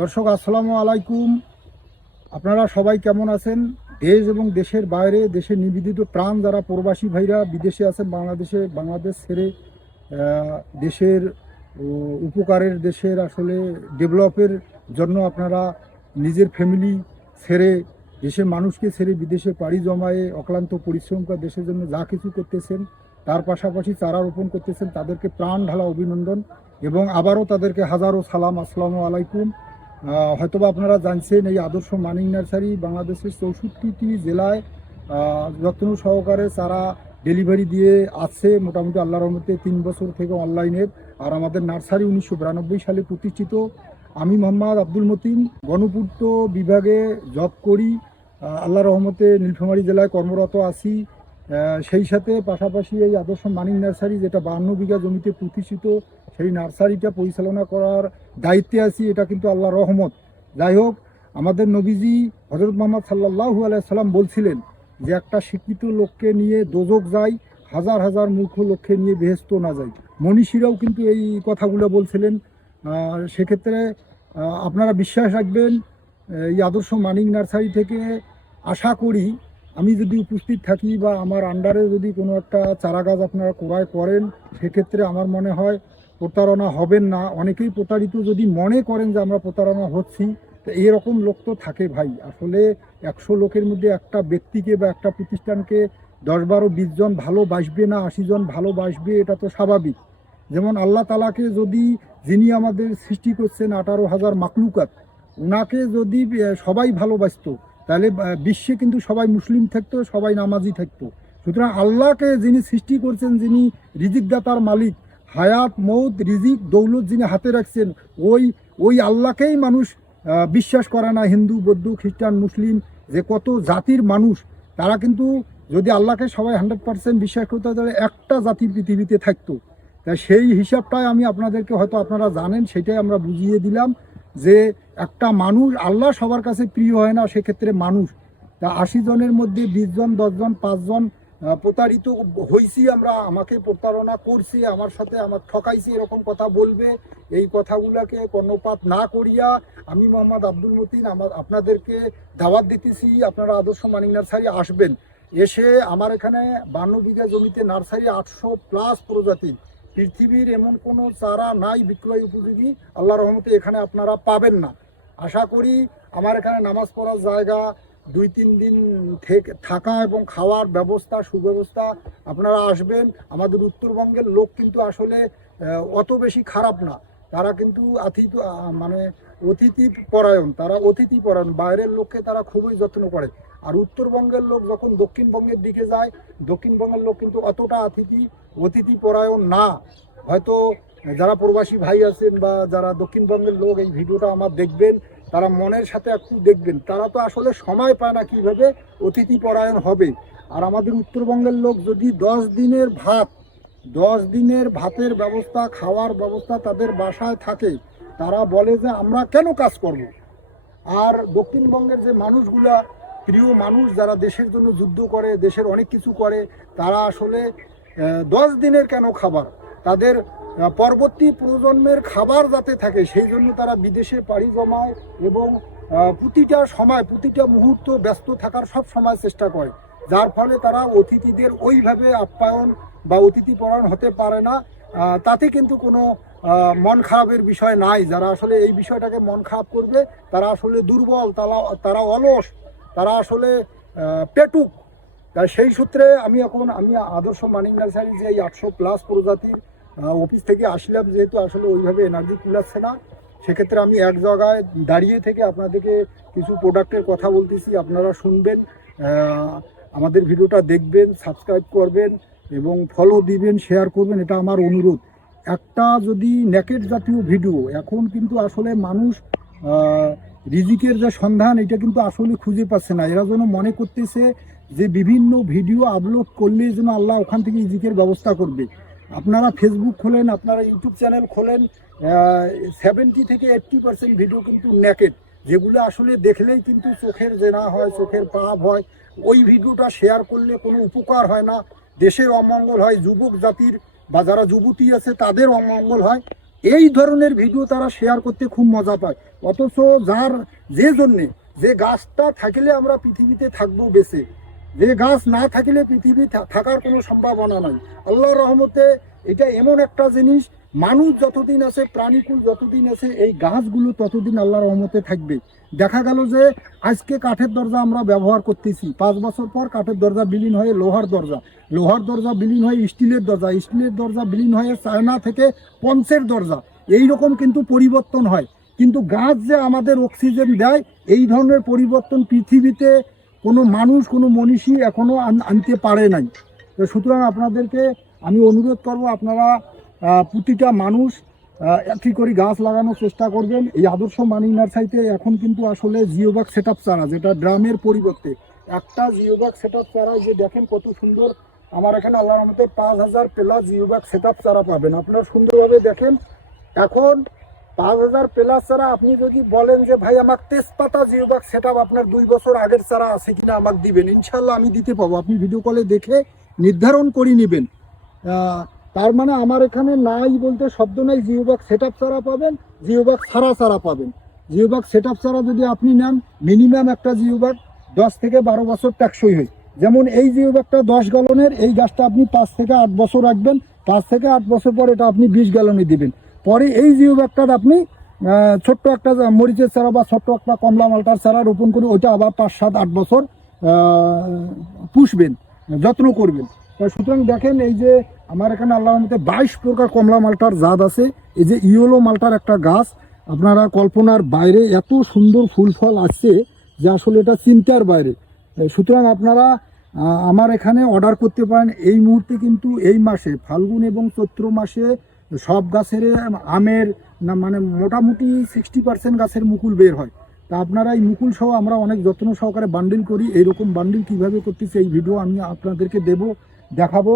দর্শক, আসসালামু আলাইকুম। আপনারা সবাই কেমন আছেন? দেশ এবং দেশের বাইরে দেশের নিবেদিত প্রাণ যারা প্রবাসী ভাইরা বিদেশে আছেন, বাংলাদেশে, বাংলাদেশ ছেড়ে দেশের উপকারের দেশের আসলে ডেভেলপের জন্য আপনারা নিজের ফ্যামিলি ছেড়ে, দেশের মানুষকে ছেড়ে বিদেশে পাড়ি জমায়ে অক্লান্ত পরিশ্রম করে দেশের জন্য যা কিছু করতেছেন, তার পাশাপাশি চারা রোপণ করতেছেন, তাদেরকে প্রাণ ঢালা অভিনন্দন এবং আবারও তাদেরকে হাজারো সালাম, আসসালামু আলাইকুম। হয়তোবা আপনারা জানছেন এই আদর্শ মানিং নার্সারি বাংলাদেশের চৌষট্টিটি জেলায় যত্ন সহকারে তারা ডেলিভারি দিয়ে আছে। মোটামুটি আল্লাহ রহমতে তিন বছর থেকে অনলাইনের আর আমাদের নার্সারি উনিশশো বিরানব্বই সালে প্রতিষ্ঠিত। আমি মোহাম্মদ আব্দুল মতিন, গণপূর্ত বিভাগে জব করি। আল্লাহ রহমতে নীলফামারী জেলায় কর্মরত আছি। সেই সাথে পাশাপাশি এই আদর্শ মানিং নার্সারি, যেটা বান্ন বিঘা জমিতে প্রতিষ্ঠিত সেই নার্সারিটা পরিচালনা করার দায়িত্বে আছি, এটা কিন্তু আল্লাহ রহমত। যাই হোক, আমাদের নবীজি হজরত মোহাম্মদ সাল্লাহু আলাইসাল্লাম বলছিলেন যে, একটা শিক্ষিত লোককে নিয়ে দোজক যায়, হাজার হাজার মূর্খ লোককে নিয়ে বেহেস্ত না যায়। মনীষীরাও কিন্তু এই কথাগুলো বলছিলেন। সেক্ষেত্রে আপনারা বিশ্বাস রাখবেন, এই আদর্শ মানিক নার্সারি থেকে আশা করি, আমি যদি উপস্থিত থাকি বা আমার আন্ডারে যদি কোনো একটা চারা গাছ আপনারা ক্রয় করেন, সেক্ষেত্রে আমার মনে হয় প্রতারণা হবেন না। অনেকেই প্রতারিত যদি মনে করেন যে আমরা প্রতারণা হচ্ছি, তো এরকম লোক তো থাকে ভাই। আসলে একশো লোকের মধ্যে একটা ব্যক্তিকে বা একটা প্রতিষ্ঠানকে দশ বারো, বিশ জন ভালোবাসবে না, আশি জন ভালোবাসবে এটা তো স্বাভাবিক। যেমন আল্লাহ তালাকে যদি, যিনি আমাদের সৃষ্টি করছেন আঠারো হাজার মাকলুকাত ওনাকে যদি সবাই ভালোবাসতো তাহলে বিশ্বে কিন্তু সবাই মুসলিম থাকতো, সবাই নামাজি থাকতো। সুতরাং আল্লাহকে যিনি সৃষ্টি করছেন, যিনি রিজিকদাতার মালিক হায়াত, মৌত, রিজিক, দৌলত যিনি হাতে রাখছেন, ওই ওই আল্লাহকেই মানুষ বিশ্বাস করে না। হিন্দু, বৌদ্ধ, খ্রিস্টান, মুসলিম, যে কত জাতির মানুষ, তারা কিন্তু যদি আল্লাহকে সবাই হান্ড্রেড পার্সেন্ট বিশ্বাস করতে, তাহলে একটা জাতি পৃথিবীতে থাকতো। তা সেই হিসাবটাই আমি আপনাদেরকে হয়তো আপনারা জানেন, সেটাই আমরা বুঝিয়ে দিলাম যে একটা মানুষ আল্লাহ সবার কাছে প্রিয় হয় না, সেক্ষেত্রে মানুষ। তা আশি জনের মধ্যে বিশ জন দশজন পাঁচজন প্রতারিত হয়েছি আমরা, আমাকে প্রতারণা করছি, আমার সাথে আমার ঠকাইছি, এরকম কথা বলবে। এই কথাগুলোকে কর্ণপাত না করিয়া আমি মোহাম্মদ আব্দুল মতিন আমার আপনাদেরকে দাওয়াত দিতেছি, আপনারা আদর্শ মানিক নার্সারি আসবেন। এসে আমার এখানে বান্ন বিঘা জমিতে নার্সারি আটশো প্লাস প্রজাতির পৃথিবীর এমন কোনো চারা নাই বিক্রয় উপযোগী, আল্লাহ রহমতে এখানে আপনারা পাবেন না। আশা করি আমার এখানে নামাজ পড়ার জায়গা দুই তিন দিন থেকে, থাকা এবং খাওয়ার ব্যবস্থা, সুব্যবস্থা আপনারা আসবেন। আমাদের উত্তরবঙ্গের লোক কিন্তু আসলে অত বেশি খারাপ না। তারা কিন্তু আতিথ মানে অতিথি পরায়ণ, তারা অতিথি পরায়ণ। বাইরের লোককে তারা খুবই যত্ন করে। আর উত্তরবঙ্গের লোক যখন দক্ষিণবঙ্গের দিকে যায়, দক্ষিণবঙ্গের লোক কিন্তু অতটা অতিথি অতিথি পরায়ণ না। হয়তো যারা প্রবাসী ভাই আছেন বা যারা দক্ষিণবঙ্গের লোক, এই ভিডিওটা আমার দেখবেন। তারা মনের সাথে একটু দেখবেন। তারা তো আসলে সময় পায় না কীভাবে অতিথি পরায়ণ হবে। আর আমাদের উত্তরবঙ্গের লোক যদি দশ দিনের ভাত, দশ দিনের ভাতের ব্যবস্থা, খাওয়ার ব্যবস্থা তাদের বাসায় থাকে, তারা বলে যে আমরা কেন কাজ করব? আর দক্ষিণবঙ্গের যে মানুষগুলা, প্রিয় মানুষ যারা দেশের জন্য যুদ্ধ করে, দেশের অনেক কিছু করে, তারা আসলে দশ দিনের কেন খাবার? তাদের পরবর্তী প্রজন্মের খাবার যাতে থাকে, সেই জন্য তারা বিদেশে পাড়ি জমায় এবং প্রতিটা সময়, প্রতিটা মুহূর্ত ব্যস্ত থাকার সব সময় চেষ্টা করে। যার ফলে তারা অতিথিদের ওইভাবে আপ্যায়ন বা অতিথি পরায়ণ হতে পারে না। তাতে কিন্তু কোনো মন খারাপের বিষয় নাই। যারা আসলে এই বিষয়টাকে মন খারাপ করবে, তারা আসলে দুর্বল, তারা তারা অলস, তারা আসলে পেটুক। সেই সূত্রে আমি এখন, আমি আদর্শ মানিক নার্সারি যে এই আটশো প্লাস প্রজাতির অফিস থেকে আসলাম যেহেতু আসলে ওইভাবে এনার্জি কুলাচ্ছে না, সেক্ষেত্রে আমি এক জায়গায় দাঁড়িয়ে থেকে আপনাদেরকে কিছু প্রোডাক্টের কথা বলতেছি, আপনারা শুনবেন আমাদের ভিডিওটা দেখবেন সাবস্ক্রাইব করবেন এবং ফলো দিবেন শেয়ার করবেন, এটা আমার অনুরোধ। একটা যদি নেকেট জাতীয় ভিডিও এখন কিন্তু আসলে মানুষ রিজিকের যে সন্ধান, এটা কিন্তু আসলে খুঁজে পাচ্ছে না। এরা যেন মনে করতেছে যে বিভিন্ন ভিডিও আপলোড করলে যেন আল্লাহ ওখান থেকে রিজিকের ব্যবস্থা করবে। আপনারা ফেসবুক খোলেন, আপনারা ইউটিউব চ্যানেল খোলেন সেভেন্টি থেকে এইট্টি পার্সেন্ট ভিডিও কিন্তু নেকেট যেগুলো আসলে দেখলেই কিন্তু চোখের জেনা হয়, চোখের পাপ হয়। ওই ভিডিওটা শেয়ার করলে কোনো উপকার হয় না। দেশের অমঙ্গল হয়, যুবক জাতির বা যারা যুবতী আছে, তাদের অমঙ্গল হয়। এই ধরনের ভিডিও তারা শেয়ার করতে খুব মজা পায়। অথচ যার যে জন্যে, যে গাছটা থাকলে আমরা পৃথিবীতে থাকব বেঁচে যে গাছ না থাকলে পৃথিবী থাকার কোনো সম্ভাবনা নাই। আল্লাহর রহমতে এটা এমন একটা জিনিস, মানুষ যতদিন আছে, প্রাণীকুল যতদিন আছে, এই গাছগুলো ততদিন আল্লাহ রহমতে থাকবে। দেখা গেল যে আজকে কাঠের দরজা আমরা ব্যবহার করতেছি। পাঁচ বছর পর কাঠের দরজা বিলীন হয়ে লোহার দরজা। লোহার দরজা বিলীন হয়ে স্টিলের দরজা। স্টিলের দরজা বিলীন হয়ে চায়না থেকে পঞ্চের দরজা। এই রকম কিন্তু পরিবর্তন হয়। কিন্তু গাছ যে আমাদের অক্সিজেন দেয়, এই ধরনের পরিবর্তন পৃথিবীতে কোনো মানুষ, কোনো মনীষী এখনও আন- আনতে পারে নাই। সুতরাং আপনাদেরকে আমি অনুরোধ করব, আপনারা প্রতিটা মানুষ একটি করে গাছ লাগানোর চেষ্টা করবেন। এই আদর্শ মানি নার্সারিতে এখন কিন্তু আসলে জিওবাগ সেট আপ চারা, যেটা ড্রামের পরিবর্তে। একটা জিওবাগ সেট আপ চারা যে দেখেন কত সুন্দর, আমার এখানে আল্লাহর মধ্যে পাঁচ হাজার প্লাস জিওবাগ সেট আপ চারা পাবেন। আপনারা সুন্দরভাবে দেখেন। এখন পাঁচ হাজার প্লাস চারা আপনি যদি বলেন যে, ভাই আমার তেজপাতা জিওবাগ সেট আপনার দুই বছর আগের চারা আছে কিনা আমাকে দিবেন। ইনশাল্লাহ আমি দিতে পাবো। আপনি ভিডিও কলে দেখে নির্ধারণ করে নেবেন। তার মানে আমার এখানে নাই বলতে শব্দ নাই। জিওবাগ সেট আপ চারা পাবেন জিওবাগ ছাড়া চারা পাবেন। জিওবাগ সেট আপ চারা যদি আপনি নেন মিনিমাম একটা জিওবাগ দশ থেকে বারো বছর ট্যাক্সই হয়। যেমন এই জিওবাগটা দশ গ্যালনের এই গাছটা আপনি পাঁচ থেকে আট বছর রাখবেন। পাঁচ থেকে আট বছর পর এটা আপনি বিশ গ্যালনে দিবেন। পরে এই ব্যাগটার আপনি ছোট্ট একটা মরিচের চারা বা ছোট্ট একটা কমলা মালটার চারা রোপণ করে ওইটা আবার পাঁচ, সাত, আট বছর পুষবেন, যত্ন করবেন। সুতরাং দেখেন এই যে আমার এখানে আল্লাহর মধ্যে বাইশ প্রকার কমলা মালটার জাত আছে। এই যে ইয়েলো মালটার একটা গাছ, আপনারা কল্পনার বাইরে এত সুন্দর ফুল ফল আসছে যে আসলে এটা চিন্তার বাইরে। সুতরাং আপনারা আমার এখানে অর্ডার করতে পারেন এই মুহূর্তে কিন্তু এই মাসে, ফাল্গুন এবং চৈত্র মাসে সব গাছের আমের না মানে মোটামুটি সিক্সটি পার্সেন্ট গাছের মুকুল বের হয়। তা আপনারা এই মুকুল সহ আমরা অনেক যত্ন সহকারে বান্ডিল করি। এইরকম বান্ডিল কীভাবে করতেছি এই ভিডিও আমি আপনাদেরকে দেব, দেখাবো।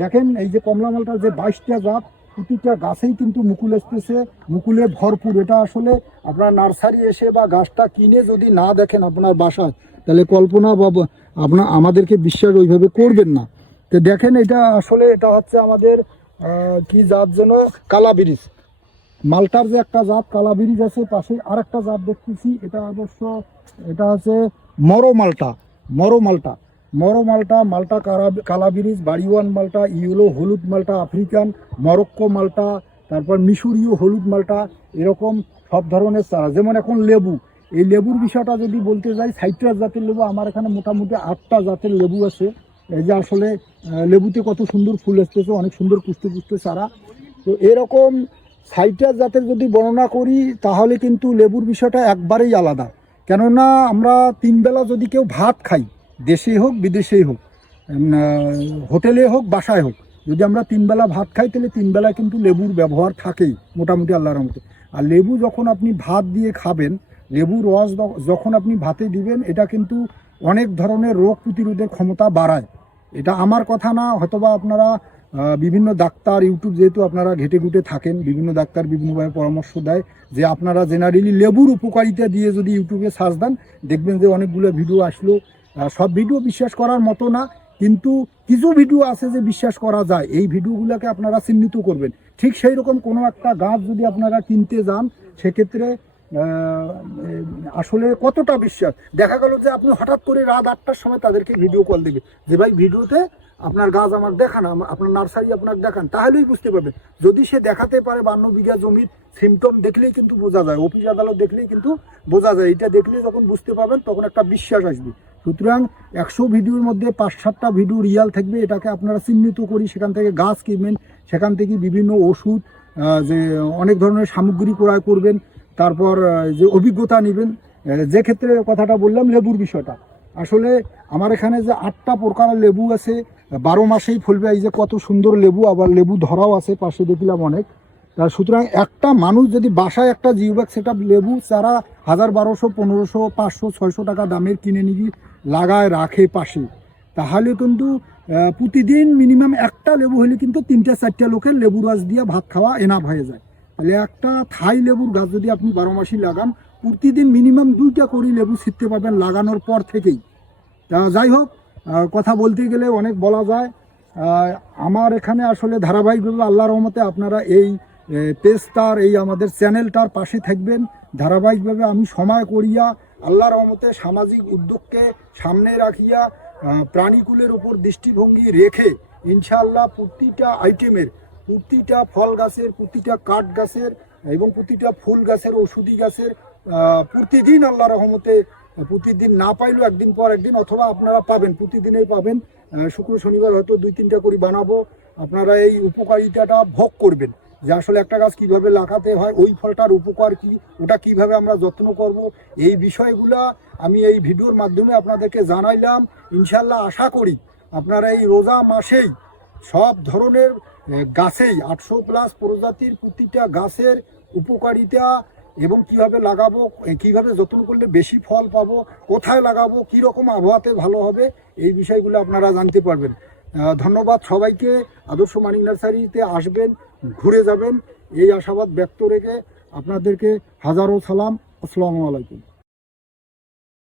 দেখেন এই যে কমলা মালটার যে বাইশটা জাত, প্রতিটা গাছেই কিন্তু মুকুল এসতেছে মুকুলে ভরপুর। এটা আসলে আপনার নার্সারি এসে বা গাছটা কিনে যদি না দেখেন আপনার বাসায়, তাহলে কল্পনা বা আপনার, আমাদেরকে বিশ্বাস ওইভাবে করবেন না। তো দেখেন এটা আসলে, এটা হচ্ছে আমাদের কি জাত যেন? কালাবিরিজ মালটার যে একটা জাত কালাবিরিজ আছে, পাশে আরেকটা জাত দেখতেছি, এটা অবশ্য, এটা হচ্ছে মরো মালটা মরো মালটা। মরো মালটা মালটা কারা- কালাবিরিজ বাড়িওয়ান মালটা, ইউলো হলুদ মালটা, আফ্রিকান, মরক্কো মালটা, তারপর মিশরীয় হলুদ মালটা, এরকম সব ধরনের চারা। যেমন এখন লেবু। এই লেবুর বিষয়টা যদি বলতে যাই, সাইট্রাস জাতের লেবু, আমার এখানে মোটামুটি আটটা জাতের লেবু আছে। এই যে আসলে লেবুতে কত সুন্দর ফুল আসতেছে, অনেক সুন্দর পুষ্ট পুষ্ট চারা। তো এরকম সাইট্রাস জাতের যদি বর্ণনা করি, তাহলে কিন্তু লেবুর বিষয়টা একবারেই আলাদা। কেননা আমরা তিনবেলা যদি কেউ ভাত খাই, দেশেই হোক, বিদেশেই হোক হোটেলে হোক, বাসায় হোক, যদি আমরা তিনবেলা ভাত খাই, তাহলে তিনবেলা কিন্তু লেবুর ব্যবহার থাকেই, মোটামুটি আল্লাহর মতো আর লেবু যখন আপনি ভাত দিয়ে খাবেন, লেবুর রস যখন আপনি ভাতে দিবেন, এটা কিন্তু অনেক ধরনের রোগ প্রতিরোধের ক্ষমতা বাড়ায়। এটা আমার কথা না, হয়তোবা আপনারা বিভিন্ন ডাক্তার, ইউটিউব যেহেতু আপনারা ঘেটে ঘুটে থাকেন, বিভিন্ন ডাক্তার বিভিন্নভাবে পরামর্শ দেয়, যে আপনারা জেনারেলি লেবুর উপকারিতা দিয়ে যদি ইউটিউবে সার্চ দেন, দেখবেন যে অনেকগুলো ভিডিও আসলো। সব ভিডিও বিশ্বাস করার মতো না, কিন্তু কিছু ভিডিও আছে যে বিশ্বাস করা যায়। এই ভিডিওগুলোকে আপনারা চিহ্নিত করবেন। ঠিক সেই রকম কোনো একটা গাছ যদি আপনারা কিনতে যান, সেক্ষেত্রে আসলে কতটা বিশ্বাস? দেখা গেল যে আপনি হঠাৎ করে রাত আটটার সময় তাদেরকে ভিডিও কল দেবে। যে ভাই ভিডিওতে আপনার গাছ আমার দেখান আপনার নার্সারি আপনার দেখান, তাহলেই বুঝতে পারবে। যদি সে দেখাতে পারে বান্ন বিঘা জমির সিমটম দেখলেই কিন্তু বোঝা যায়। অফিস আদালত দেখলেই কিন্তু বোঝা যায়। এটা দেখলে যখন বুঝতে পারবেন, তখন একটা বিশ্বাস আসবে। সুতরাং একশো ভিডিওর মধ্যে পাঁচ সাতটা ভিডিও রিয়াল থাকবে। এটাকে আপনারা চিহ্নিত করি। সেখান থেকে গাছ কিনবেন। সেখান থেকে বিভিন্ন ওষুধ যে অনেক ধরনের সামগ্রী ক্রয় করবেন। তারপর যে অভিজ্ঞতা নেবেন যে ক্ষেত্রে কথাটা বললাম, লেবুর বিষয়টা। আসলে আমার এখানে যে আটটা প্রকারের লেবু আছে, বারো মাসেই ফলবে, এই যে কত সুন্দর লেবু, আবার লেবু ধরাও আছে, পাশে দেখলাম অনেক। তা সুতরাং একটা মানুষ যদি বাসায় একটা জিওব্যাগ সেটা লেবু চারা হাজার বারোশো, পনেরোশো, পাঁচশো, ছয়শো টাকা দামের কিনে নিয়ে লাগায় রাখে পাশে, তাহলে কিন্তু প্রতিদিন মিনিমাম একটা লেবু হলে কিন্তু তিনটে, চারটে লোকের লেবু রস দিয়ে ভাত খাওয়া এনাফ হয়ে যায়। তাহলে একটা থাই লেবুর গাছ যদি আপনি বারো মাসই লাগান, প্রতিদিন মিনিমাম দুইটা করে লেবু ছিটতে পারবেন লাগানোর পর থেকেই। তা যাই হোক কথা বলতে গেলে অনেক বলা যায়। আমার এখানে আসলে ধারাবাহিকভাবে আল্লাহ রহমতে আপনারা এই পেজটার, এই আমাদের চ্যানেলটার পাশে থাকবেন। ধারাবাহিকভাবে আমি সময় করিয়া আল্লাহর রহমতে সামাজিক উদ্যোগকে সামনে রাখিয়া প্রাণীকুলের উপর দৃষ্টিভঙ্গি রেখে ইনশাআল্লাহ প্রতিটা আইটেমের প্রতিটা ফল গাছের, প্রতিটা কাঠ গাছের এবং প্রতিটা ফুল গাছের, ওষুধি গাছের প্রতিদিন আল্লাহ রহমতে, প্রতিদিন না পাইলেও একদিন পর একদিন অথবা আপনারা পাবেন, প্রতিদিনই পাবেন। শুক্র, শনিবার হয়তো দুই তিনটা করে বানাবো। আপনারা এই উপকারিতাটা ভোগ করবেন যে আসলে একটা গাছ কীভাবে লাগাতে হয়, ওই ফলটার উপকার কি, ওটা কীভাবে আমরা যত্ন করব, এই বিষয়গুলা আমি এই ভিডিওর মাধ্যমে আপনাদেরকে জানাইলাম। ইনশাল্লাহ আশা করি আপনারা এই রোজা মাসেই সব ধরনের গাছেই আটশো প্লাস প্রজাতির প্রতিটা গাছের উপকারিতা এবং কীভাবে লাগাবো কীভাবে যত্ন করলে বেশি ফল পাবো, কোথায় লাগাবো কি রকম আবহাওয়াতে ভালো হবে, এই বিষয়গুলো আপনারা জানতে পারবেন। ধন্যবাদ সবাইকে। আদর্শ মানি নার্সারিতে আসবেন, ঘুরে যাবেন। এই আশাবাদ ব্যক্ত রেখে আপনাদেরকে হাজারো সালাম। আসসালামু আলাইকুম।